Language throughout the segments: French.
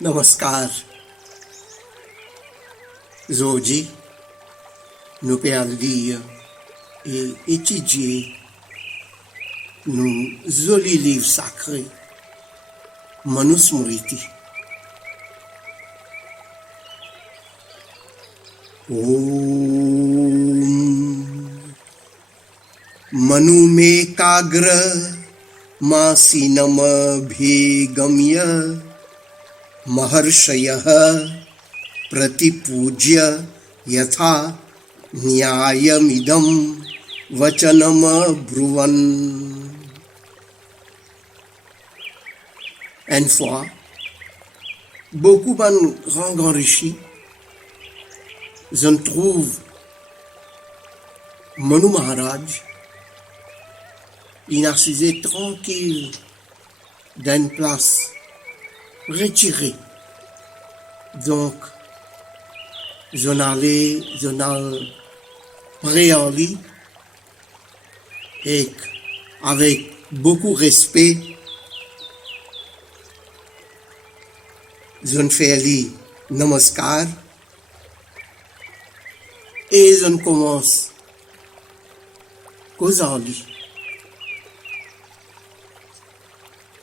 Namaskar. Aujourd'hui, nous allons lire et étudier nos jolis livres sacrés, Manusmriti. Om Manu me kagra masinam bhigamya maharshayah pratipujya yatha nyayamidam vachanam bruvan. Une fois, beaucoup de grands riches, je trouve Manu Maharaj, il a assisé tranquille d'une place retirée. Donc, j'en allais près en lui et avec beaucoup de respect, je fais lui namaskar et je commence causant lui.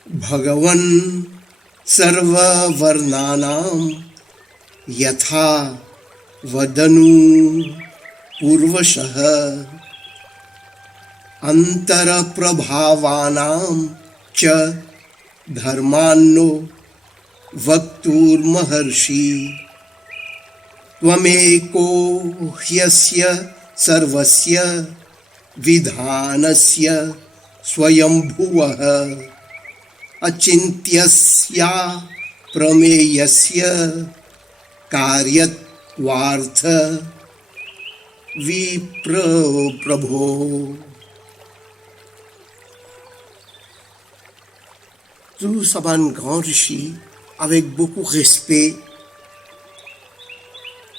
Bhagavan sarva varnanam yatha vadanu purvashah antara prabhavanam cha dharmanno vaktur maharshi tvameko hyasya sarvasya vidhanasya swayambhuvah अचिन्त्यस्या प्रमेयस्य कार्यत्वार्थ विप्रभो. Tout saban grand rishi, avec beaucoup de respect,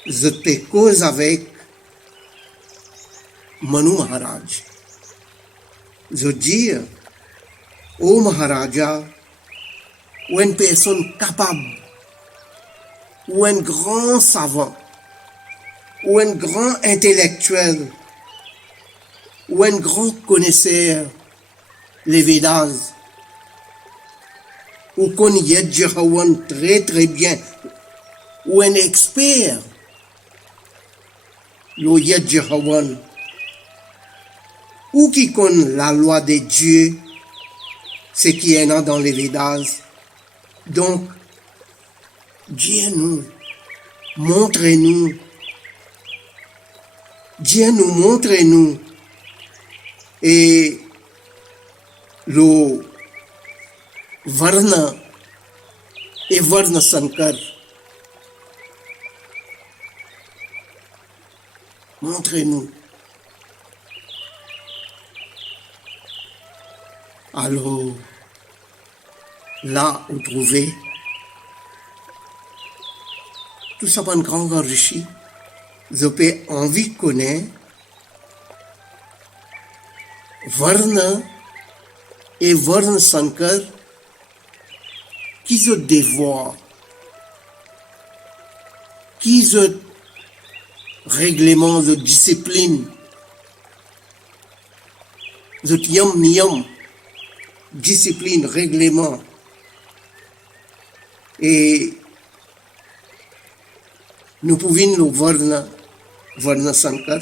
je te cause avec Manu Maharaj. Je dis, ô Maharaja, ou une personne capable, ou un grand savant, ou un grand intellectuel, ou un grand connaisseur, les Védas, ou qu'on y est très très bien, ou un expert, le Yedjahawan, ou qui connaît la loi des dieux, ce qui est dans les Védas. Donc, Dieu montrez-nous, et le Varna et Varna Sankar, montrez-nous. Alors, là, vous trouvez tout ça, un grand rishi, je peux envie de connaître Varna et Varna Sankar qui se dévoient, qui se règlement de discipline, de yam, discipline, règlement. Et nous pouvons le Varna Sankar.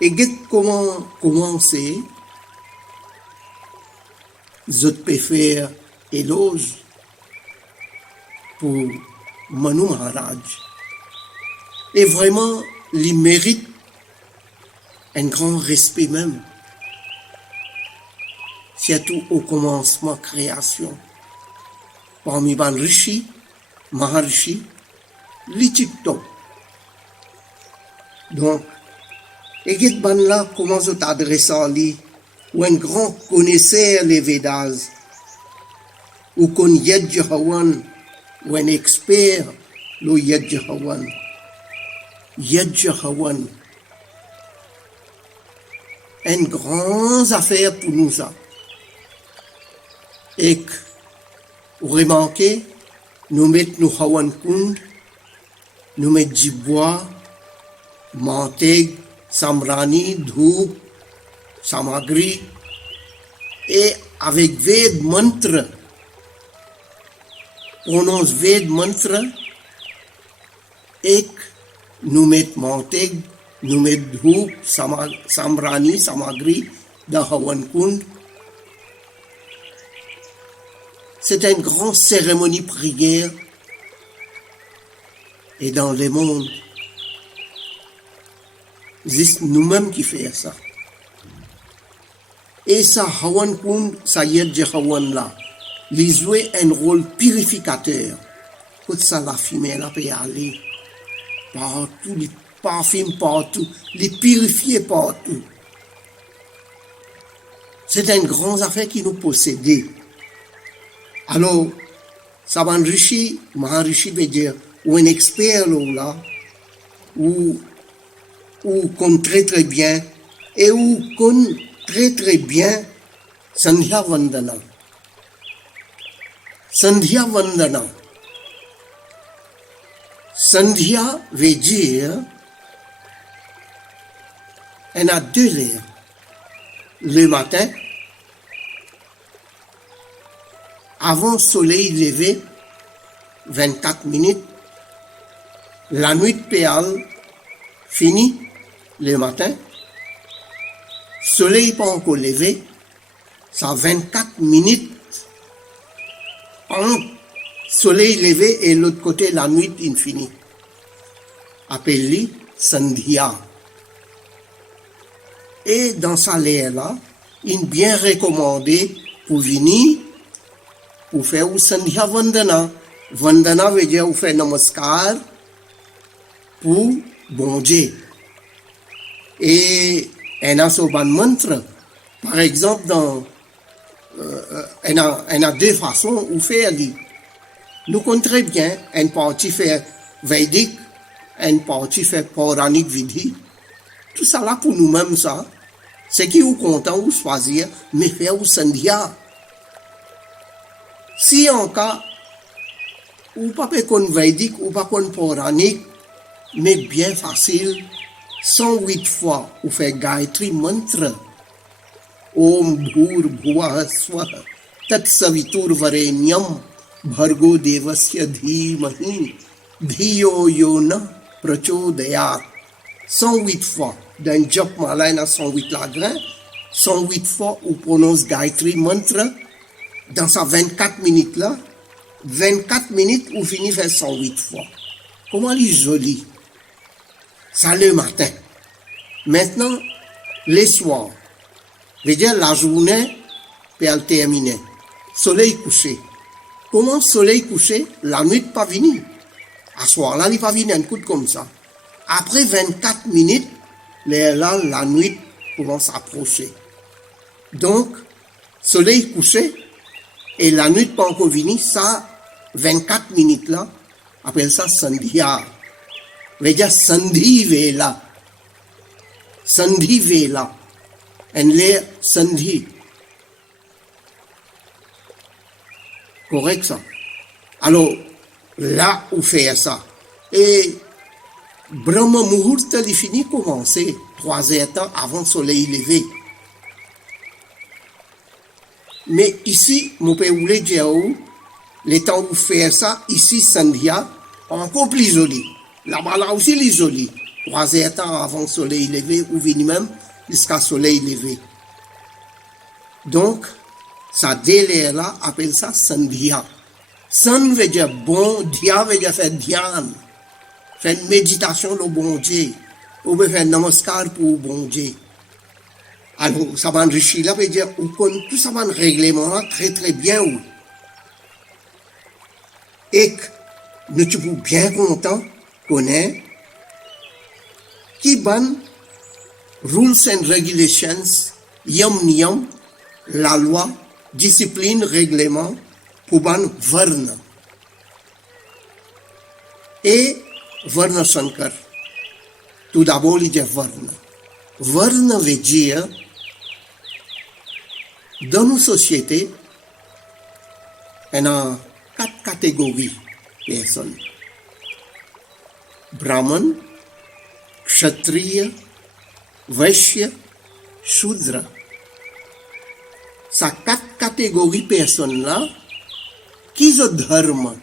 Et comment commencer, je peux faire éloge pour Manu Maharaj. Et vraiment, il mérite un grand respect même. Surtout au commencement création. Parmi les Rishi, Maharishi, l'Ichikto. Donc, et qu'est-ce que là commence à t'adresser à lui, ou un grand connaisseur les Védas, ou qu'on Yedjahawan, ou un expert le Yedjahawan. Yedjahawan. Une grande affaire pour nous ça. Et vous remarquez, nous mettons nous hawan kund, nous mettons du bois, mantègue, samrani, dhoup, samagri, et avec Ved mantra, prononce Ved mantra, et nous mettons mantègue, nous mettons dhoup, samrani, samagri, dans hawan kund. C'est une grande cérémonie prière. Et dans le monde, c'est nous-mêmes qui faisons ça. Et ça, Hawan Kund, ça y est, de Hawan là, il joue un rôle purificateur. Pour ça, la fumée, elle peut aller partout, les parfums partout, les purifier partout. C'est une grande affaire qui nous possède. Alors, Saban-Rishi, Maharishi veut dire, ou un expert là, ou qu'on très très bien, et ou qu'on très très bien Sandhya Vandana. Sandhya Vandana. Sandhya veut dire, elle a deux layers. Le matin, avant soleil levé, 24 minutes, la nuit péale, fini, le matin, soleil pas encore levé, ça 24 minutes, entre soleil levé et l'autre côté, la nuit infinie. Appelé Sandhya. Et dans sa l'air-là, il est bien recommandé pour venir, pour faire un Sandhya Vandana. Vandana veut dire vous faire namaskar pour bon Dieu. Et on a ce bon mantra. Par exemple, on a deux façons de faire. Nous comptons très bien une partie fait Vedic, une partie fait Pauranic Vidhi. Tout ça là pour nous-mêmes, ça. C'est qui vous content ou choisir, mais faire ou Sandhya. Si en cas, ou pas qu'on Vedic ou pas qu'on Pauranic, mais bien facile, 108 fois, ou fait Gayatri Mantra. Om Bhur Bhuva Swaha Tat Savitur Varenyam Bhargo Devasya Dhimahi Dhiyo Yona Prachodayat. 108 fois. Dans Jap Mala, il y a 108 lagrins. 108 fois, on prononce Gayatri Mantra. Dans sa 24 minutes là, 24 minutes, on finit faire 108 fois. Comment elle est jolie. Ça le matin. Maintenant, les soirs. Veut dire la journée peut elle terminer. Soleil couché. Comment soleil couché? La nuit pas venue. À soir là, il pas venu un coup de comme ça. Après 24 minutes, là, la nuit commence à approcher. Donc, soleil couché et la nuit pas encore venue, ça, 24 minutes là, appelle ça Sandhya. Veut dire Sandhi Vela. Sandhi Vela. En l'air Sandhi. Correct ça. Alors, là, où fait ça? Et Brahma Muhurta, il finit commencer 3 heures avant le soleil levé. Mais ici, mon père voulait dire, les temps où faire ça, ici, Sandhya, encore plus joli. Là-bas, là aussi, il est joli. 3 heures avant le soleil levé, ou venir même jusqu'à soleil levé. Donc, ça délai là, appelle ça Sandhya. San veut dire bon, Dhya veut dire faire dhyan. Faire une méditation le bon Dieu. Ou bien faire namaskar pour le bon Dieu. Alors, ça va enrichir là, veut dire, ou tout ça va un règlement là, très très bien. Et que nous sommes bien contents qu'on ait qui ban rules and regulations, yam niyam, la loi, discipline, règlement, pour ban varna. Et varna shankar. Tout d'abord, il dit varna. Varna veut dire, dans nos sociétés, il y a 4 catégories. personnes. Brahman, Kshatriya, Vaishya, Shudra. Ces 4 catégories de personnes-là, qui ont dharma,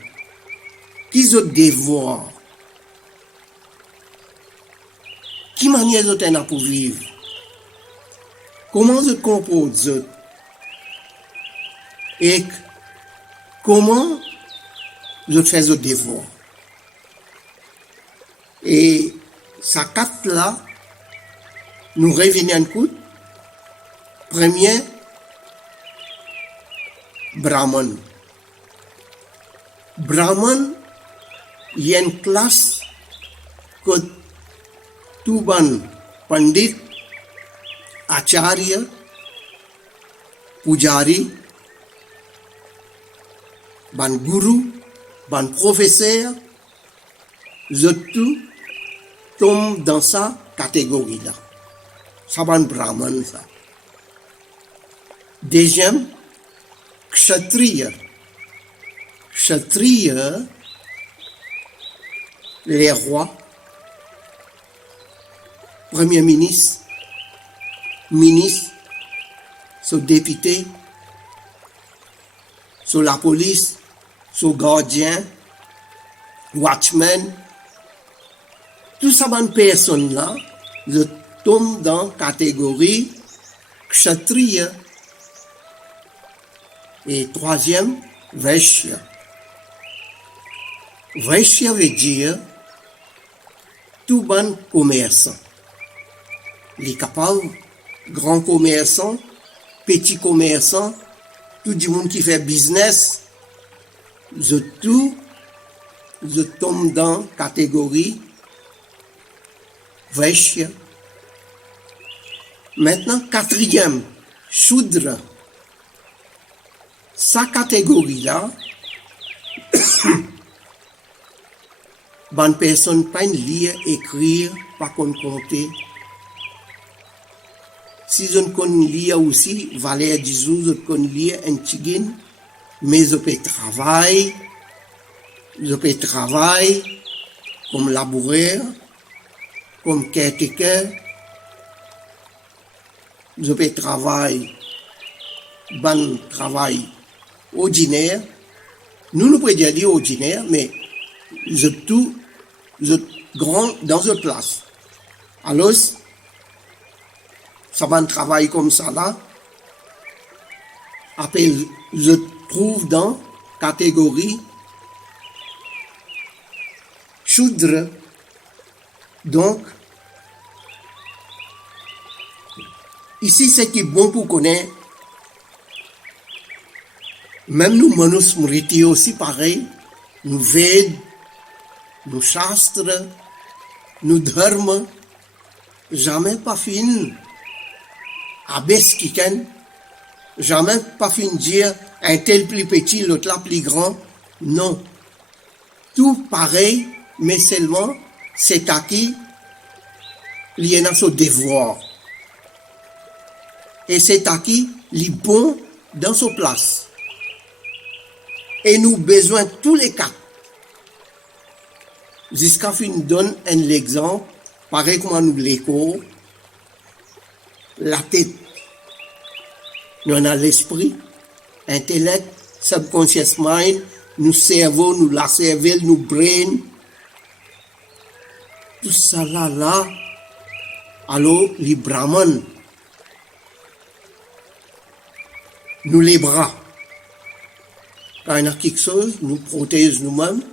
qui ont devoir, qui manière ils ont pour vivre, comment ils composent, et comment ils font leurs devoirs. Et ces 4-là, nous revenons un coup. Premier, Brahman. Brahman, il y a une classe que tout ban pandit, acharya, pujari, ban guru, ban professeur, tout tombe dans sa catégorie-là. Ça ban Brahman, ça. Deuxième, Kshatriya. Kshatriya, les rois, premier ministre, ministre, son député, sur la police, son gardien, watchman, tout ça, bonne personne-là, je tombe dans la catégorie Kshatriya. Et troisième, Vaishya. Vaishya veut dire tout bon commerçant. Les capables, grands commerçants, petits commerçants, tout le monde qui fait business, je tombe dans la catégorie Vaishya. Maintenant, quatrième, Shudra. Sa catégorie-là, bonne personne pas lire, écrire, pas compter. Si je ne connais lire aussi, valeur du jour, je connais lire un tigin, mais je peux travailler comme laboureur, comme caretaker, je peux travailler, bon travail ordinaire, nous pouvons dire ordinaire, mais je grand dans une place. Alors, ça va un travail comme ça là. Après, je trouve dans catégorie Shudra. Donc, ici, c'est qui est bon pour connaître. Même nous, Manusmriti aussi pareil, nous Veds, nous Shastres, nous Dharma, jamais pas fin abaisse quelqu'un, jamais pas fin dire un tel plus petit, l'autre là plus grand. Non. Tout pareil, mais seulement c'est à qui il y a son devoir. Et c'est à qui il est bon dans sa place. Et nous besoin tous les quatre. Jusqu'à ce qu'on donne un exemple, pareil comme nous l'écho, la tête, nous avons l'esprit, intellect, subconscious mind, nous cerveau, nous la cervelle, nous brain, tout ça là, alors les brahmanes, nous les bras. Quand il y a quelque chose, nous protégeons nous-mêmes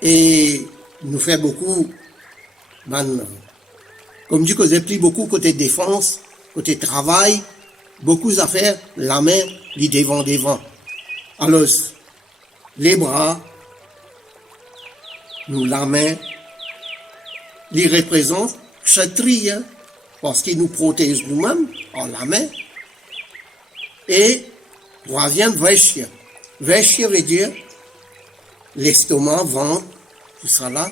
et nous fait beaucoup, comme dit que j'ai pris beaucoup côté défense, côté travail, beaucoup d'affaires, la main, les devant. Alors, les bras, nous la main, les représentent Kshatriya, parce qu'ils nous protègent nous-mêmes, en la main, et troisième, Vaishya. Vaishya veut dire l'estomac, ventre, tout ça là.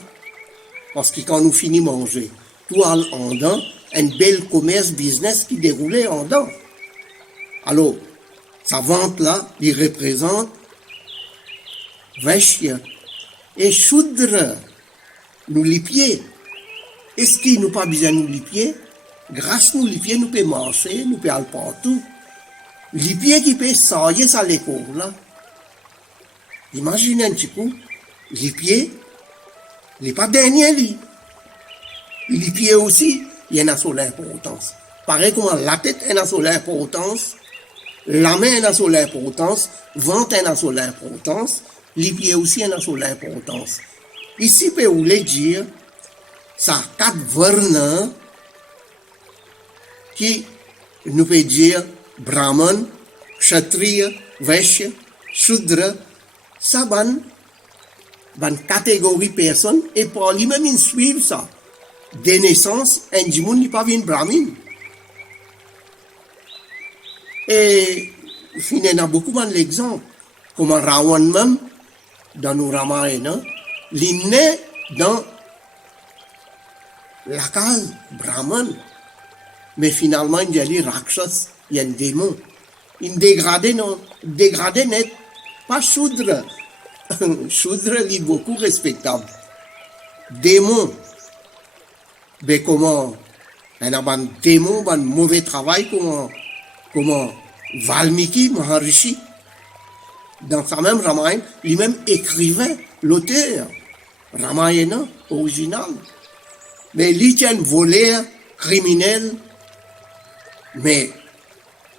Parce que quand nous finissons de manger, tout en dedans, un bel commerce, business qui déroulait en dedans. Alors, sa vente là, il représente Vaishya et Shudra, nous les pieds. Est-ce qu'il nous pas besoin de nous les pieds? Grâce nous les pieds, nous pouvons marcher, nous pouvons aller partout. Les pieds qui peuvent sailler ça l'école là. Imaginez un petit coup, les pieds, les pas derniers lits. Les pieds aussi, il y en a son importance. Pareil comme la tête a son importance, la main a son importance, le ventre a son importance, les pieds aussi a son importance. Ici, peut vous le dire, ça quatre varnas qui nous peut dire Brahman, Kshatriya, Vaishya, Shudra, ça ban catégorie personne et pour lui-même ils suivent ça. Dès naissance, un dimanche n'est pas venu brahmin. Et il y a beaucoup d'exemples. Comme Ravan même, dans nos Ramayana, il est né dans la case brahman. Mais finalement, il y a des rakshas, il y a un démon. Il dégradé net, pas Shudra. Shudra est beaucoup respectable. Démon. Mais comment un démon, un mauvais travail, comment Valmiki Maharishi, dans sa même Ramayana, lui-même écrivait l'auteur, Ramayana original. Mais lui tient voleur, criminel, mais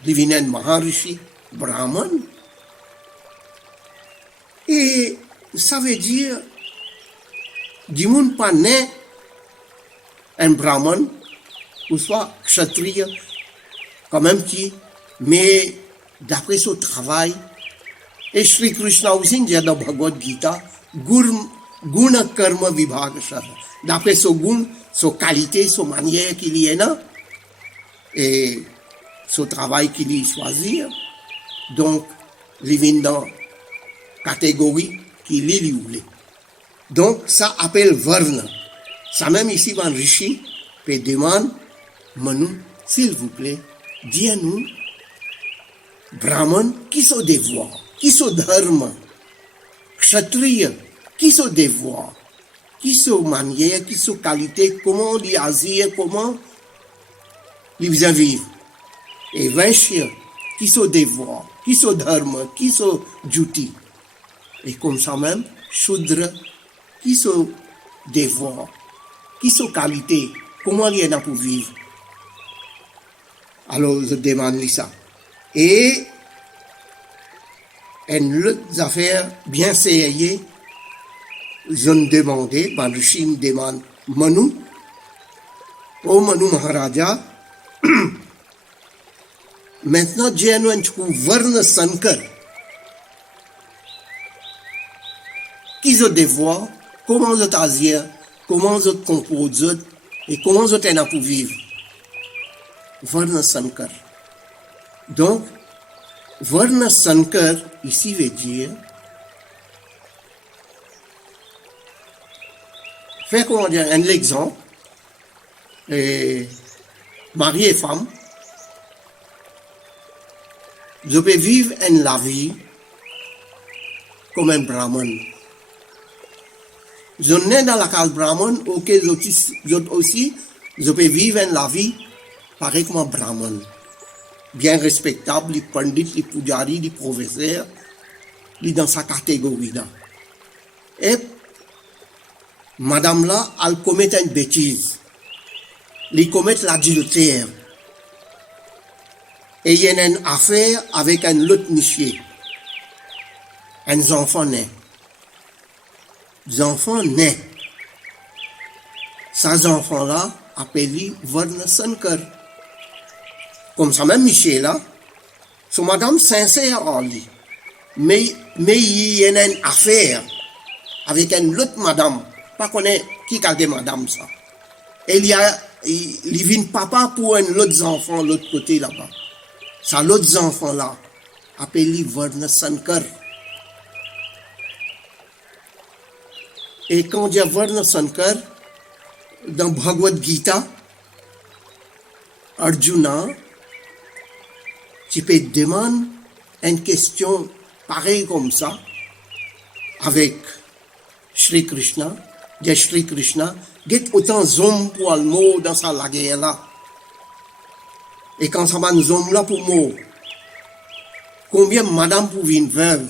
il vient Maharishi, Brahman. Et ça veut dire, du monde pas né un brahman, ou soit kshatriya, quand même qui, mais d'après son travail, et Shri Krishna aussi dit dans Bhagavad Gita, Guna Karma Vibhagasha, d'après son gun, son qualité, son manière qu'il y en a, et son travail qu'il y choisit, donc, il vient dans la catégorie qu'il y voulait. Donc, ça appelle Varna. Ça même ici, van Rishi peut demander, Manu, s'il vous plaît, dis-nous, Brahman, qui sont des voix, qui sont dharma, Kshatriya, qui sont des voix, qui sont manières, qui sont qualités, comment ils agissent, comment ils vivent. Et Vaishya, qui sont des voix, qui sont dharma, qui sont duty. Et comme ça même, Shudra, qui sont des voix, qui sont qualités, comment il y en a pour vivre. Alors, je demande ça. Et une autre affaire bien sérieuse, je me demandais, Bandrishi me demande, Manu, oh Manu Maharaja, maintenant j'ai un Varna Sankar, qui sont des voix, comment je t'azire, comment je te compose et comment je t'en ai pour vivre. Varna Sankar. Donc, Varna Sankar, ici veut dire, fait comment dire, un exemple, mari et femme, je peux vivre la vie comme un brahman. Je nais dans la case brahman, auquel aussi, je peux vivre la vie pareil comme un brahman. Bien respectable, les pandits, les pujaris, les professeurs, les dans sa catégorie là. Et madame là, elle commet une bêtise. Elle commet l'adultère. Et il y a une affaire avec un autre monsieur. Un enfant né. Les enfants nés. Ces enfants-là, appelés Varna Sankar. Comme ça, même Michel là, son madame sincère en lui. Mais il y a une affaire avec une autre madame. Pas connaît qui a des madame ça. Et il vient papa pour un autre enfant l'autre côté là-bas. Ça, l'autre enfant là, appelé Varna Sankar. Et quand on dit Varna Sankar, dans Bhagavad Gita, Arjuna, tu peux demander une question pareille comme ça avec Shri Krishna, de Shri Krishna, get autant zom pour le mot dans sa la guerre là. Et quand ça va nous hommes là pour mot, combien madame pour une veuve,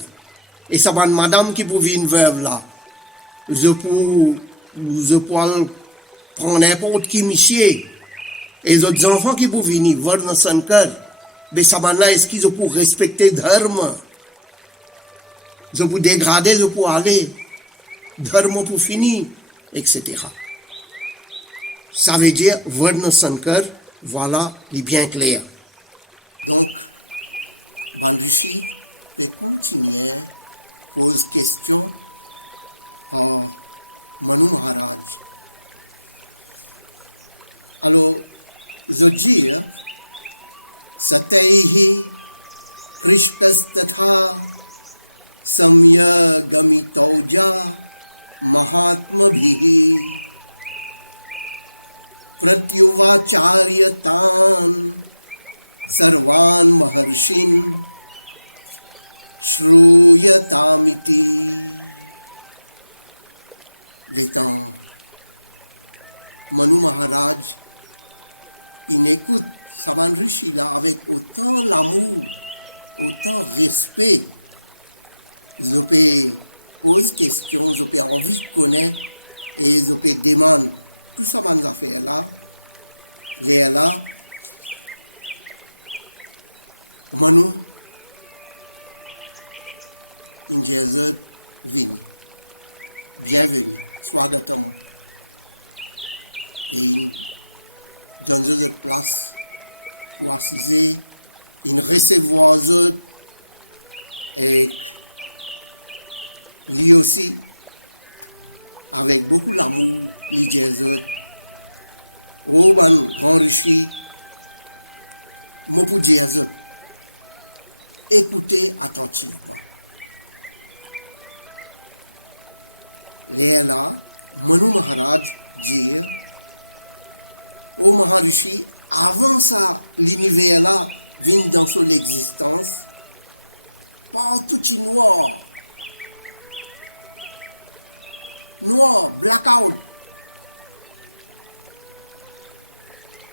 et ça va madame qui pour une veuve là, je peux prendre n'importe qui monsieur, et les autres enfants qui pour venir voir dans son cœur, mais ça va là, est-ce qu'ils ont pour respecter dharma, ils ont pour dégrader, ils ont pour aller, dharma pour finir, etc. Ça veut dire voir dans son cœur, voilà, il est bien clair. Donc, Bandrishi peut continuer, pose question à Manu Maharaj. Alors, je dis, Sataihi Prishtastatha Samya Gamitauja Mahatma Bhihi Pratyuvacharyataan Sarvan Maharshin Shruyatamiti. L'étant Manu Maharaj, il écoute Saman Rishi là avec autant l'amour, autant respect. Je peux poser question, je peux envie de connaître et je peux demander tout ça dans affaires là. Les là, Manu, Injezot Vini. Bienvenue, swagatam. Et dans une place pour assiser, il recevoir eux et lui aussi, avec beaucoup d'amour, lui disait, oh ben grand richi, moi pour dire, écoutez attentivement. Là, Manu Maharaj dit, oh Maharishi, avant ça, l'univers-là vient dans son existence, partout est noir. Noir, blackout.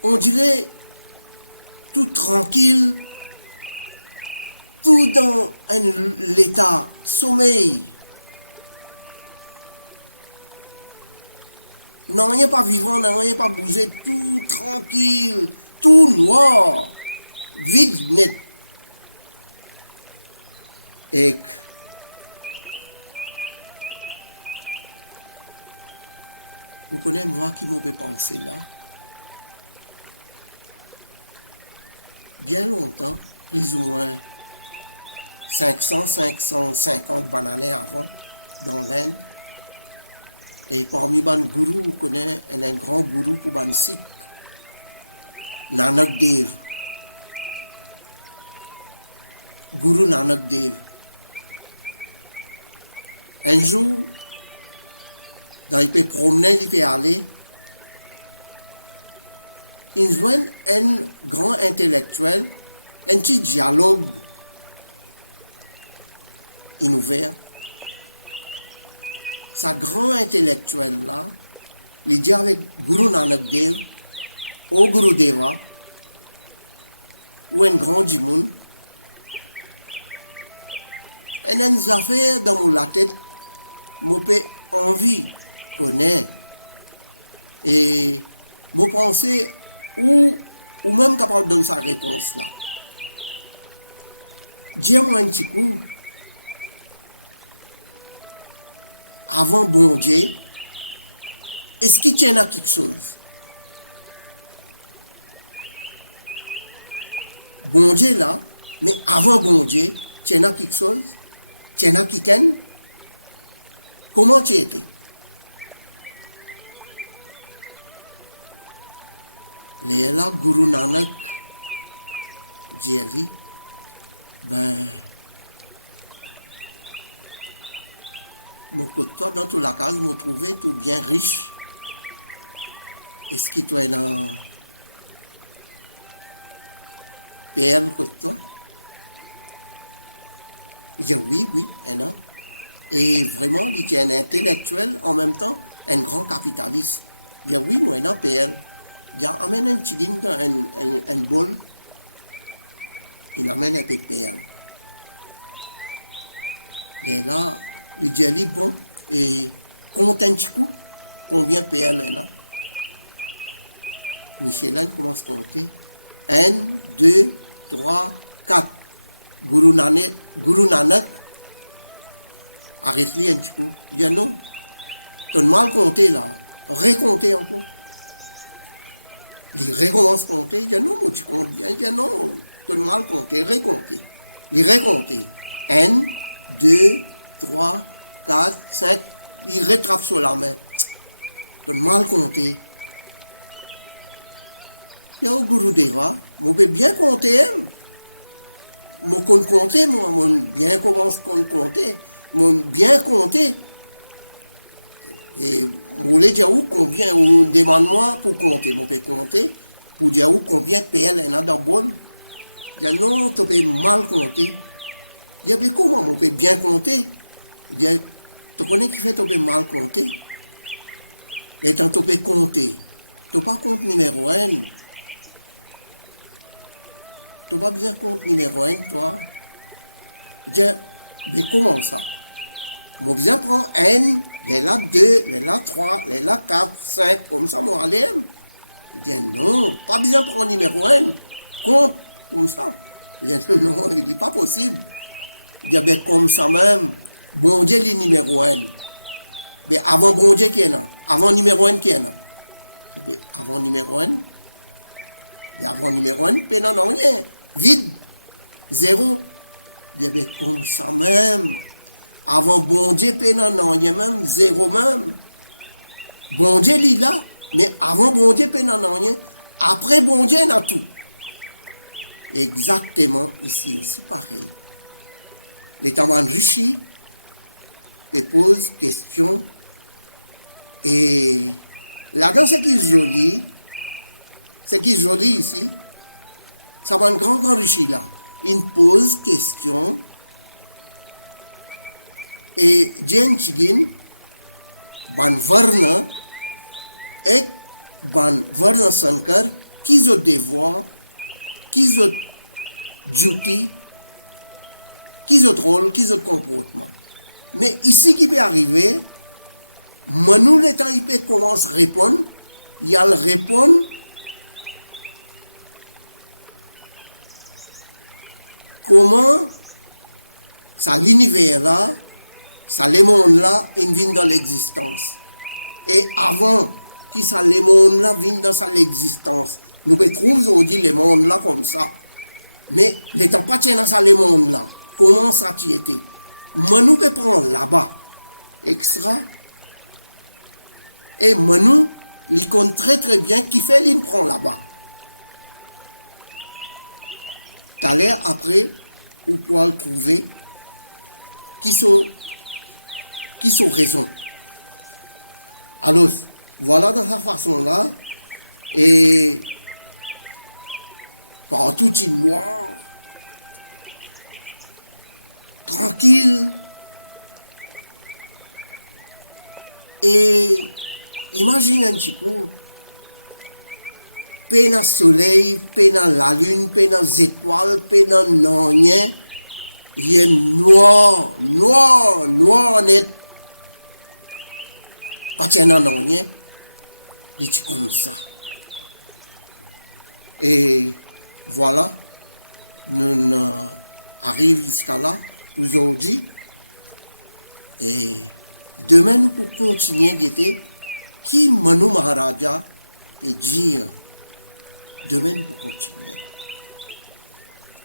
On dirait tout tranquille, tout dans l'état sommeil. Non, rien pas vivant, non, rien pas bougé, tout tranquille, tout noir, vide, net. Et vous connaissez moi qui m'avais pensé là. Bien longtemps, plus ou moins 550 années avant, dans l'Inde. Et parmi les gourous, vous connaissez un grand gourou pour les Sikhs, Nanak Dev. Guru Nanak Dev. Un jour, dans il peut promener, il peut aller, il joint un grand intellectuel, un petit dialogue ouvert. Sa grand intellectuel là, il dit avec Guru Nanak Dev, au Guru Deva, ou un grand Jimoun, et une affaire dans la tête, moi j'ai envie de connaître. Et moi penser ou même capable de donner sa réponse là. Dis-moi un petit coup. Avant bon Dieu, est-ce qu'il tient à quelque chose? Bon Dieu là, mais avant bon Dieu, tient à quelque chose? Tient à quelqu'un? Comment tu étais? Léla Guru Nanak dit, ben, mon côté, toi, dans toute la case, me trouvais tout bien riche. Est-ce que toi, dans PL, côté toi? Il dit, oui, oui, et non. Et vraiment, il était un intellectuel, en même temps, un grand capitaliste. Il dit, oui, moi, un PL. Il amène un tigin dans un bol, il amène un PL. Et là, il dit, bon, et compte un petit coup, combien PL est là? Michelin commence à compter. 1, 2, 3, 4. Guru Nanak, arrête-lui un petit coup. Il dit non, tu as mal compté là, récompter encore. Il recommence à compter, il dit non, moi tu comptes bien. Il dit non, tu as mal compté, récompter. Il récompter. 1, 2, 3, 4, 5. Il rattrape sur la main. Tu as mal compté. Il y a au Guru Deva, moi je peux bien compter. Moi je compter, moi bien commence à compter. Moi bien compter. Et vous voulez dire où combien, ou demande-moi pour compter. Moi je peux compter pour dire où combien PL il y a dans le bol. Il dit non, tu peux mal compter. Il dit mais comment moi je peux bien compter? Il dit tu connais qui fait tu peux mal compter? Et tant tu peux compter. Tu pas compte numéro 1. Tu n'as pas besoin de compte numéro 1, toi. Je dis, mais comment ça? Moi, besoin prendre 1, les là 2, les là 3, les là 4, 5, comme ça, moi, allez. Je dis, non, pas besoin de prendre numéro 1. Compte, comme ça. Je dis, non, il dit, pas possible. Je dis, ben, comme ça même, bon Dieu, le numéro 1. Mais avant bon Dieu, qui est là? Avant numéro 1, qui est là? Avant numéro 1. Et avant numéro 1, ben non, rien. Vide, zéro. Il y avait comme ça même. Avant bon Dieu, non, il y a même zéro même. Bon Dieu, il est là, mais avant bon Dieu, non, rien. Après bon Dieu, il y a tout. Exactement, ici aussi pareil. Les Taman Rishi posent question. Et là-dedans, ce qui est joli ici, ça va un grand Rishi là. Il pose question et Jen Chigin, ban Varna et ban Varna Sankar, qui ont devoir, qui ont duty, qui ont rôle, qui ont comportement. Mais ici qui peut arriver, Manu le temps il peut commencer à répondre, il y a le répondre. Comment ça l'univers là, ça le monde là, il vient dans l'existence. Et avant que ça le monde là vienne dans sa l'existence, nous pouvons trouver aujourd'hui le monde là comme ça. Mais les temps pas dans ça le monde là. Comment ça tu était? Manu peut prendre là-bas extra. Et Manu, il compte très très bien qui fait l'in prend là-bas. T'as l'air après, ou pour le trouver, qui sont raison. Alors, voilà dans sa façon-là, et partout il noir, tranquille, et imagine un petit coup, peine le soleil, peine la lune, peine les étoiles, peine rien. Il est noir, net. Pas tiens rien. Il est comme ça. Et voilà, nous arrivons jusqu'à là, aujourd'hui. Et demain, nous pourrons continuer d'été. Qui Manu Maharaja et dire demain pour continuer.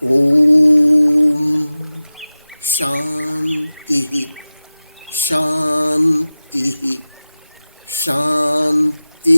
Om Shanti Shanti Shanti.